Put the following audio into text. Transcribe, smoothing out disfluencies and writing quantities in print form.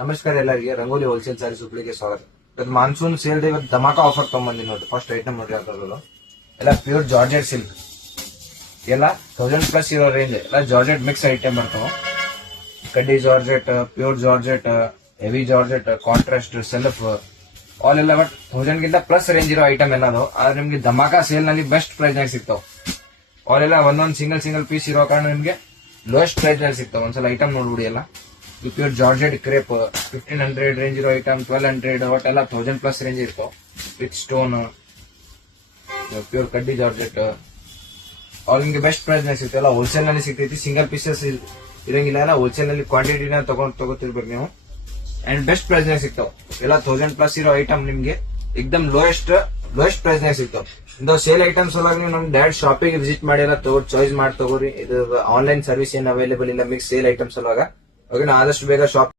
ನಮಸ್ಕಾರ ಎಲ್ಲರಿಗೆ ರಂಗೋಲಿ ಹೋಲ್ಸೇಲ್ ಸ್ಯಾರೀಸ್ ಹುಬ್ಳಿಗೆ ಸ್ವಾಗತ. ಇವತ್ತು ಮಾನ್ಸೂನ್ ಸೇಲ್ ಇವತ್ತು ಧಮಾಕ ಆಫರ್ ತಗೊಂಬಂದಿ ನೋಡ್ರಿ. ಫಸ್ಟ್ ಐಟಮ್ ನೋಡ್ರಿ ಯಾವ್ದು ಎಲ್ಲ ಪ್ಯೂರ್ ಜಾರ್ಜೆಟ್ ಸಿಲ್ಕ್ ಎಲ್ಲ 1000+ ಇರೋ ರೇಂಜ್ ಎಲ್ಲ ಜಾರ್ಜೆಟ್ ಮಿಕ್ಸ್ ಐಟಮ್ ಬರ್ತಾವ. ಕಡ್ಡಿ georgette, pure georgette, heavy georgette, contrast, self all ಎಲ್ಲ ಬಟ್ 1000ಗಿಂತ ಪ್ಲಸ್ ರೇಂಜ್ ಇರೋ ಐಟಮ್ ಎಲ್ಲ ಅದಾವ. ಆದ್ರೆ ನಿಮ್ಗೆ ಧಮಾಕ ಸೇಲ್ ನಲ್ಲಿ ಬೆಸ್ಟ್ ಪ್ರೈಸ್ ನಾಗ ಸಿಗ್ತಾವ. ಆಲ್ ಎಲ್ಲ ಒಂದೊಂದು ಸಿಂಗಲ್ ಪೀಸ್ ಇರೋ ಕಾರಣ ನಿಮ್ಗೆ ಲೋಯೆಸ್ಟ್ ಪ್ರೈಸ್ ನಲ್ಲಿ ಸಿಗ್ತಾವ. ಒಂದ್ಸಲ ಐಟಮ್ ನೋಡ್ಬಿಡಿ. ಎಲ್ಲ ಪ್ಯೂರ್ ಜಾರ್ಜೆಟ್ ಕ್ರೇಪ್ 1500 ರೇಂಜ್ ಇರೋ ಐಟಮ್, 1200 ಒಟ್ಟೆಲ್ಲ 1000+ ರೇಂಜ್ ಇರ್ತಾವ. ವಿತ್ ಸ್ಟೋನ್, ಪ್ಯೂರ್ ಕಡ್ಡಿ ಜಾರ್ಜೆಟ್ ಆಲ್ ನಿಮ್ಗೆ ಬೆಸ್ಟ್ ಪ್ರೈಸ್ ನಲ್ಲಿ ಸಿಗ್ತಾವ. ಎಲ್ಲ ಹೋಲ್ಸೇಲ್ ನಲ್ಲಿ ಸಿಗ್ತೈತಿ. ಸಿಂಗಲ್ ಪೀಸಸ್ ಇರಂಗಿಲ್ಲ. ಎಲ್ಲ ಹೋಲ್ಸೇಲ್ ನಲ್ಲಿ ಕ್ವಾಂಟಿಟಿನ ತಗೋತಿರ್ಬೇಕು ನೀವು. ಅಂಡ್ ಬೆಸ್ಟ್ ಪ್ರೈಸ್ ನಾಗ ಸಿಗ್ತಾವ. ಎಲ್ಲ 1000+ ಇರೋ ಐಟಮ್ ನಿಮ್ಗೆ ಎಕ್ದಮ್ ಲೋಯೆಸ್ಟ್ ಪ್ರೈಸ್ ನಾಗ ಸಿಗ್ತಾವ. ಇಂಥ ಸೇಲ್ ಐಟಮ್ಸ್ ಒಳಗೆ ನೀವು ನಮ್ ಡೈರೆಕ್ಟ್ ಶಾಪಿಗೆ ವಿಸಿಟ್ ಮಾಡಿ ಎಲ್ಲ ಚಾಯ್ಸ್ ಮಾಡಿ ತಗೋರಿ. ಇದು ಆನ್ಲೈನ್ ಸರ್ವಿಸ್ ಏನ್ ಅವೈಲೇಬಲ್ ಇಲ್ಲ ಮಿಕ್ಸ್ ಸೇಲ್ ಐಟಮ್ಸ್ ಒಳಗ. ಆದಷ್ಟು ಬೇಗ ಶಾಪ್